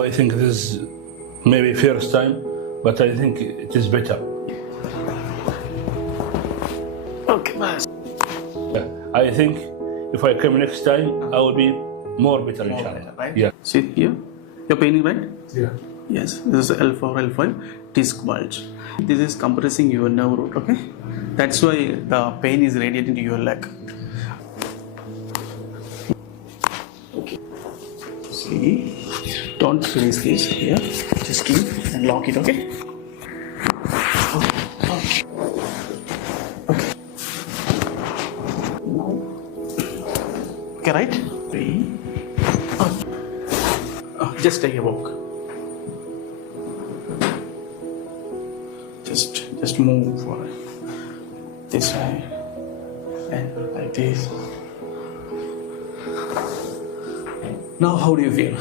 I think this is maybe first time, but I think it is better. Okay, bas. I think if I come next time, I will be more better, inshallah. Right? Yeah. See here, you're paining, right? Yeah. Yes, this is L4, L5 disc bulge. This is compressing your nerve root, okay? That's why the pain is radiating to your leg. Okay. See, don't release this here. Just keep and lock it, okay? Okay. Okay. Now. Okay, right? 3. Just take a walk. Just move for this way and like this. Now, how do you feel?